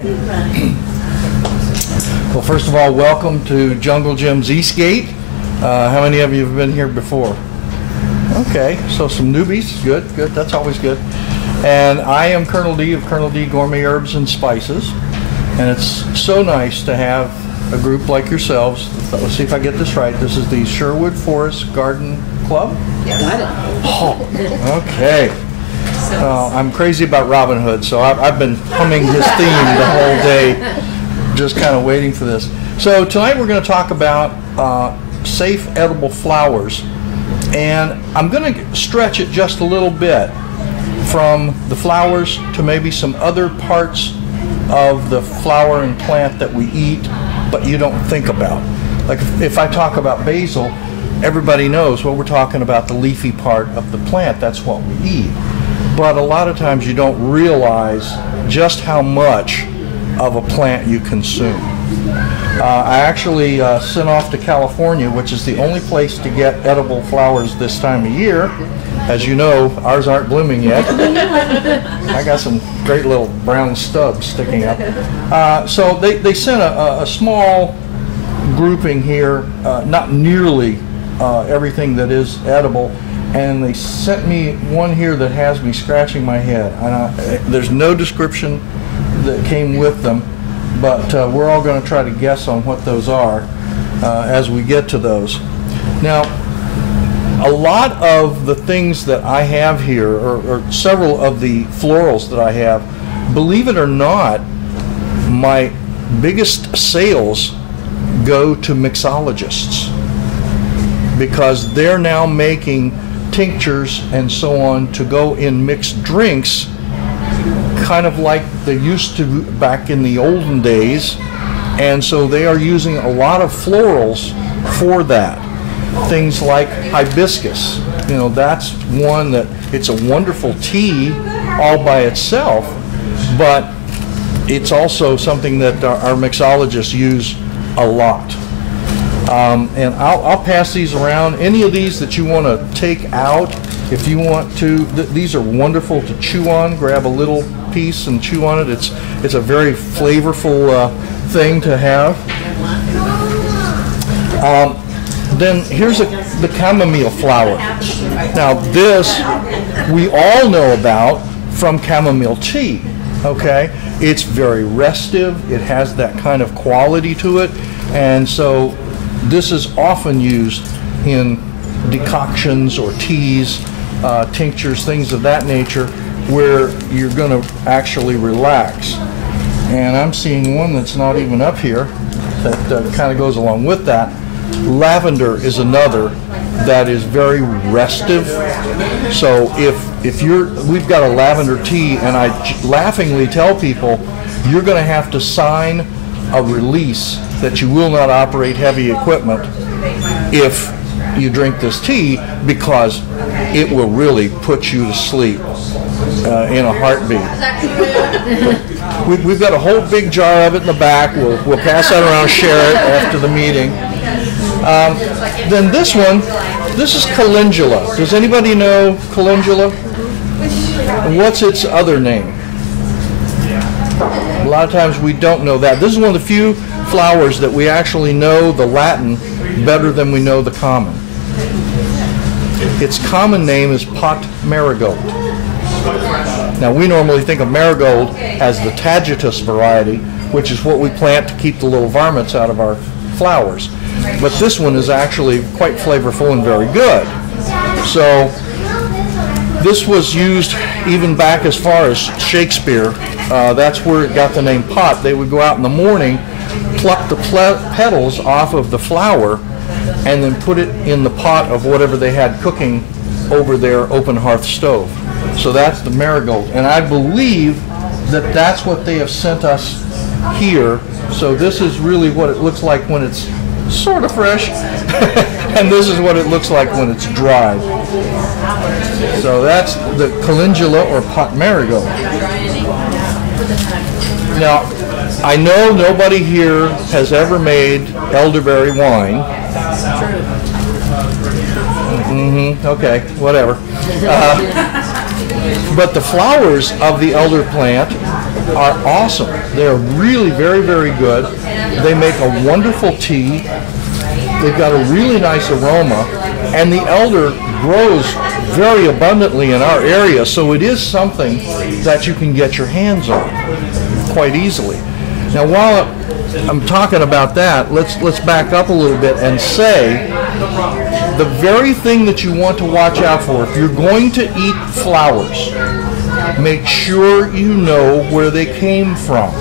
Well, first of all, welcome to Jungle Jim's Eastgate. How many of you have been here before? Okay, so some newbies. Good, good. That's always good. And I am Colonel D of Colonel D Gourmet Herbs and Spices. And it's so nice to have a group like yourselves. Let's see if I get this right. This is the Sherwood Forrest Garden Club? Yeah, got it. Oh, okay. I'm crazy about Robin Hood, so I've been humming his theme the whole day, just kind of waiting for this. So tonight we're going to talk about safe edible flowers, and I'm going to stretch it just a little bit from the flowers to maybe some other parts of the flower and plant that we eat, but you don't think about. Like if I talk about basil, everybody knows, well, we're talking about the leafy part of the plant. That's what we eat. But a lot of times you don't realize just how much of a plant you consume. I actually sent off to California, which is the only place to get edible flowers this time of year. As you know, ours aren't blooming yet. I got some great little brown stubs sticking up. So they sent a small grouping here, not nearly everything that is edible. And they sent me one here that has me scratching my head. There's no description that came with them, but we're all going to try to guess on what those are as we get to those. Now, a lot of the things that I have here, or several of the florals that I have, believe it or not, my biggest sales go to mixologists, because they're now making tinctures and so on to go in mixed drinks, kind of like they used to back in the olden days. And so they are using a lot of florals for that. Things like hibiscus, you know, that's one that it's a wonderful tea all by itself, but it's also something that our mixologists use a lot. And I'll pass these around. Any of these that you want to take out, if you want to, these are wonderful to chew on. Grab a little piece and chew on it. It's a very flavorful thing to have. Then here's the chamomile flower. Now this we all know about from chamomile tea. Okay, it's very restive. It has that kind of quality to it, and so this is often used in decoctions or teas, tinctures, things of that nature, where you're going to actually relax. And I'm seeing one that's not even up here that kind of goes along with that. Lavender is another that is very restive. So if we've got a lavender tea, and I laughingly tell people, you're going to have to sign a release that you will not operate heavy equipment if you drink this tea, because it will really put you to sleep in a heartbeat. We've got a whole big jar of it in the back. We'll pass that around, share it after the meeting. Then this one, this is calendula. Does anybody know calendula? And what's its other name? A lot of times we don't know that. This is one of the few flowers that we actually know the Latin better than we know the common. Its common name is pot marigold. Now we normally think of marigold as the tagetes variety, which is what we plant to keep the little varmints out of our flowers. But this one is actually quite flavorful and very good. So this was used even back as far as Shakespeare. That's where it got the name pot. They would go out in the morning, pluck the petals off of the flower, and then put it in the pot of whatever they had cooking over their open hearth stove. So that's the marigold. And I believe that that's what they have sent us here. So this is really what it looks like when it's sort of fresh, and this is what it looks like when it's dry. So that's the calendula or pot marigold. Now, I know nobody here has ever made elderberry wine. Okay, whatever. But the flowers of the elder plant are awesome. They're really very, very good. They make a wonderful tea. They've got a really nice aroma, and the elder grows very abundantly in our area, so it is something that you can get your hands on quite easily. Now, while I'm talking about that, let's back up a little bit and say the very thing that you want to watch out for if you're going to eat flowers, make sure you know where they came from,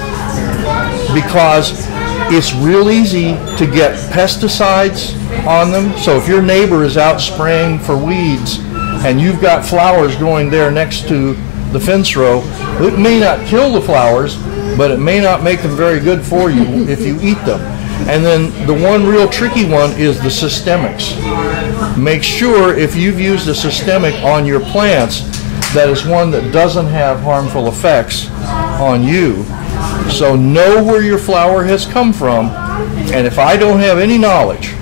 because it's real easy to get pesticides on them. So if your neighbor is out spraying for weeds and you've got flowers growing there next to the fence row, it may not kill the flowers, but it may not make them very good for you if you eat them. And then the one real tricky one is the systemics. Make sure if you've used a systemic on your plants that is one that doesn't have harmful effects on you. So know where your flower has come from, and if I don't have any knowledge,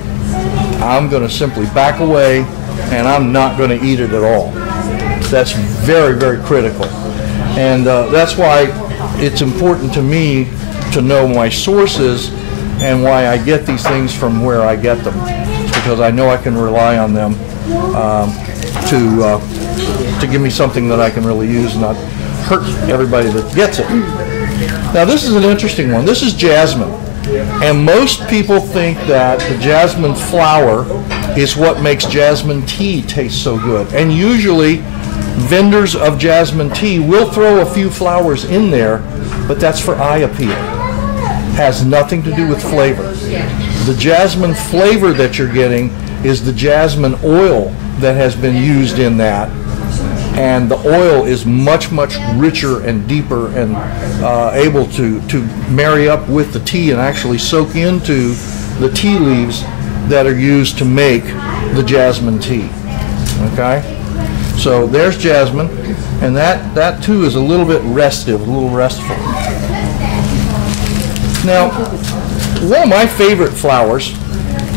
I'm going to simply back away and I'm not going to eat it at all. That's very, very critical. And that's why it's important to me to know my sources and why I get these things from where I get them, because I know I can rely on them to give me something that I can really use and not hurt everybody that gets it. Now this is an interesting one. This is jasmine, and most people think that the jasmine flower is what makes jasmine tea taste so good, and usually vendors of jasmine tea will throw a few flowers in there, but that's for eye appeal. Has nothing to do with flavor. The jasmine flavor that you're getting is the jasmine oil that has been used in that, and the oil is much, much richer and deeper and able to marry up with the tea and actually soak into the tea leaves that are used to make the jasmine tea. Okay? So there's jasmine, and that too is a little bit restive, a little restful. Now, one of my favorite flowers,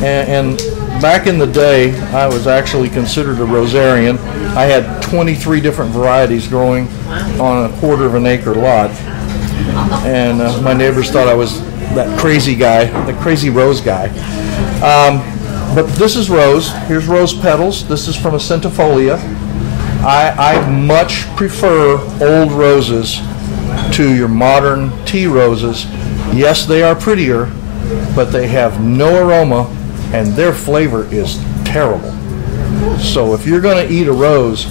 and back in the day, I was actually considered a rosarian. I had 23 different varieties growing on a 1/4 of an acre lot. And my neighbors thought I was that crazy guy, the crazy rose guy. But this is rose. Here's rose petals. This is from a centifolia. I much prefer old roses to your modern tea roses. Yes, they are prettier, but they have no aroma, and their flavor is terrible. So if you're going to eat a rose,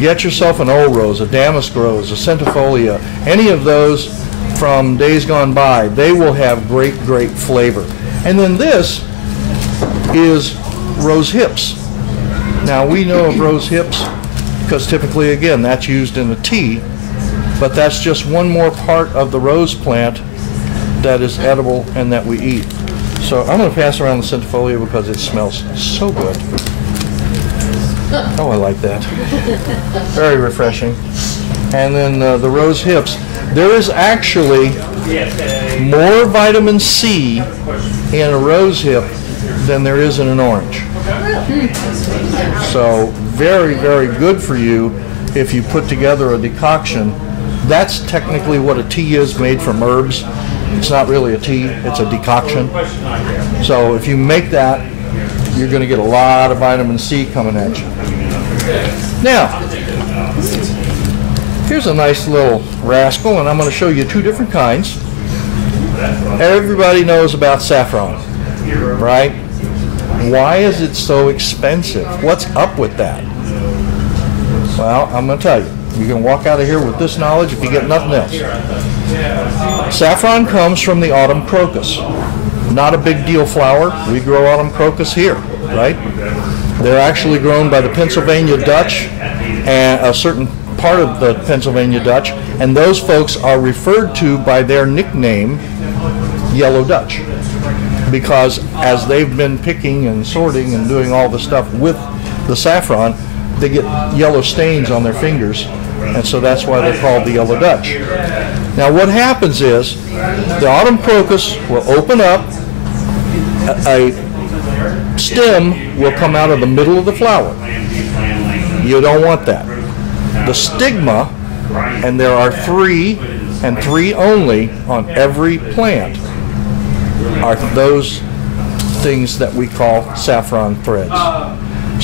get yourself an old rose, a damask rose, a centifolia, any of those from days gone by. They will have great, great flavor. And then this is rose hips. Now we know of rose hips because typically, again, that's used in a tea, but that's just one more part of the rose plant that is edible and that we eat. So I'm going to pass around the centifolia because it smells so good. Oh, I like that. Very refreshing. And then the rose hips. There is actually more vitamin C in a rose hip than there is in an orange. So very, very good for you if you put together a decoction. That's technically what a tea is, made from herbs. It's not really a tea, it's a decoction. So if you make that, you're going to get a lot of vitamin C coming at you. Now, here's a nice little rascal, and I'm going to show you two different kinds. Everybody knows about saffron, right? Why is it so expensive? What's up with that? Well, I'm going to tell you. You can walk out of here with this knowledge if you get nothing else. Saffron comes from the autumn crocus. Not a big deal flower. We grow autumn crocus here, right? They're actually grown by the Pennsylvania Dutch and a certain part of the Pennsylvania Dutch, and those folks are referred to by their nickname, Yellow Dutch, because as they've been picking and sorting and doing all the stuff with the saffron, they get yellow stains on their fingers, and so that's why they're called the Yellow Dutch. Now what happens is the autumn crocus will open up, a stem will come out of the middle of the flower. You don't want that. The stigma, and there are 3 and 3 only on every plant, are those things that we call saffron threads.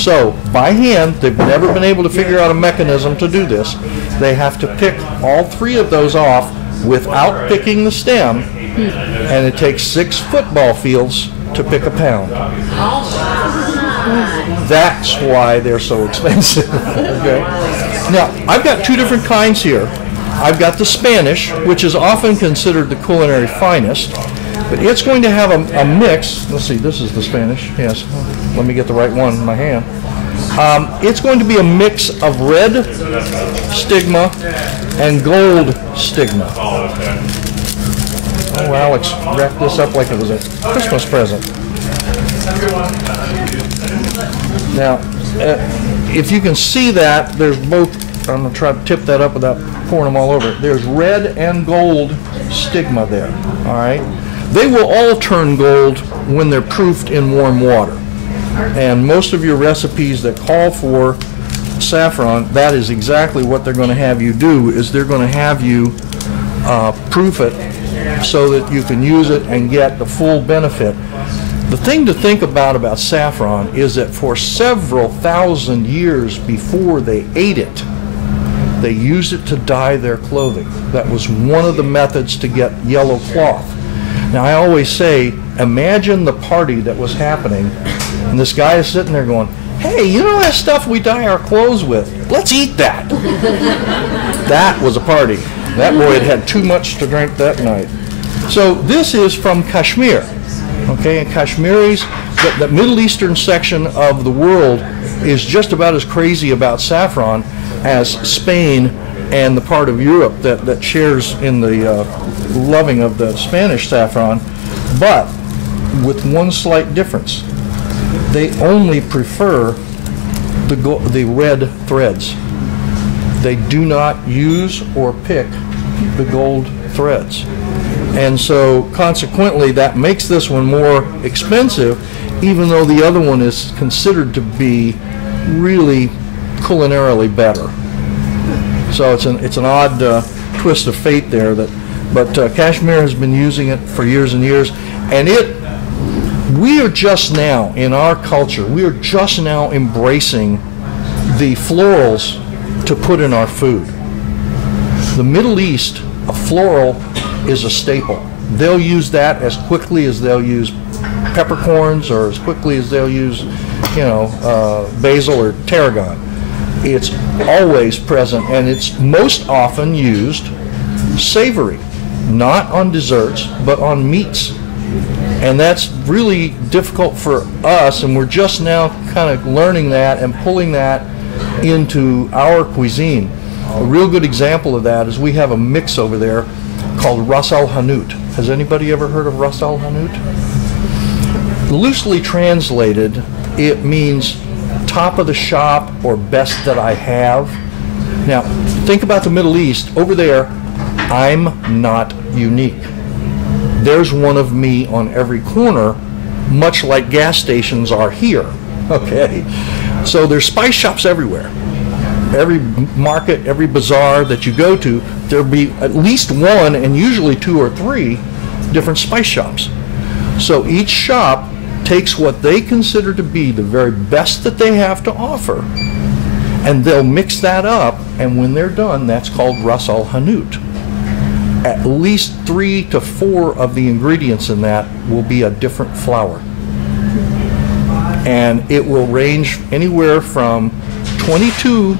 So by hand, they've never been able to figure out a mechanism to do this. They have to pick all 3 of those off without picking the stem, and it takes 6 football fields to pick a pound. That's why they're so expensive. Okay. Now, I've got 2 different kinds here. I've got the Spanish, which is often considered the culinary finest, but it's going to have a mix. Let's see, this is the Spanish. Yes, let me get the right one in my hand. It's going to be a mix of red stigma and gold stigma. Oh, Alex wrapped this up like it was a Christmas present. Now, if you can see that, there's both, I'm going to try to tip that up without pouring them all over. There's red and gold stigma there, all right? They will all turn gold when they're proofed in warm water. And most of your recipes that call for saffron, that is exactly what they're going to have you do, is they're going to have you proof it so that you can use it and get the full benefit. The thing to think about saffron is that for several thousand years before they ate it, they used it to dye their clothing. That was one of the methods to get yellow cloth. Now, I always say, imagine the party that was happening, and this guy is sitting there going, hey, you know that stuff we dye our clothes with? Let's eat that. That was a party. That boy had too much to drink that night. So this is from Kashmir. Okay, and Kashmiris, the Middle Eastern section of the world is just about as crazy about saffron as Spain and the part of Europe that shares in the loving of the Spanish saffron, but with one slight difference. They only prefer the red threads. They do not use or pick the gold threads. And so consequently that makes this one more expensive, even though the other one is considered to be really culinarily better. So it's an odd twist of fate there, but Kashmir has been using it for years and years, and we are just now, in our culture, we are just now embracing the florals to put in our food. The Middle East, a floral is a staple. They'll use that as quickly as they'll use peppercorns or as quickly as they'll use, basil or tarragon. It's always present, and it's most often used savory, not on desserts, but on meats. And that's really difficult for us, and we're just now kind of learning that and pulling that into our cuisine. A real good example of that is we have a mix over there called Ras Al Hanout. Has anybody ever heard of Ras Al Hanout? Loosely translated, it means top of the shop or best that I have. Now, think about the Middle East. Over there, I'm not unique. There's one of me on every corner, much like gas stations are here. Okay? So there's spice shops everywhere. Every market, every bazaar that you go to, there'll be at least one and usually 2 or 3 different spice shops. So each shop takes what they consider to be the very best that they have to offer, and they'll mix that up, and when they're done, that's called Ras Al Hanout. At least 3 to 4 of the ingredients in that will be a different flour. And it will range anywhere from 22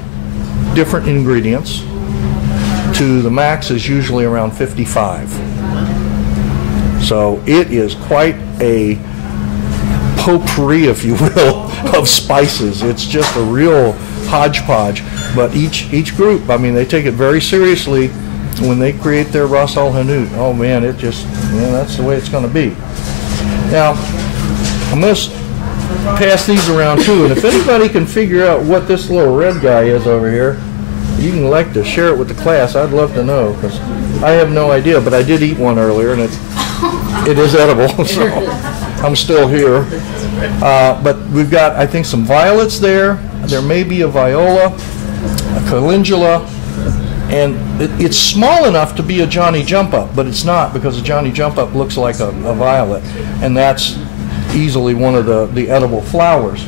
different ingredients to the max is usually around 55. So it is quite a potpourri, if you will, of spices. It's just a real hodgepodge. But each group, I mean, they take it very seriously when they create their Ras Al Hanout. Oh man, it just, that's the way it's going to be. Now, I'm going to pass these around too, and if anybody can figure out what this little red guy is over here, you can like to share it with the class. I'd love to know, because I have no idea, but I did eat one earlier, and it is edible, so I'm still here. But we've got, I think, some violets there. There may be a viola. a calendula, and it's small enough to be a Johnny Jump Up, but it's not, because a Johnny Jump Up looks like a violet, and that's easily one of the edible flowers.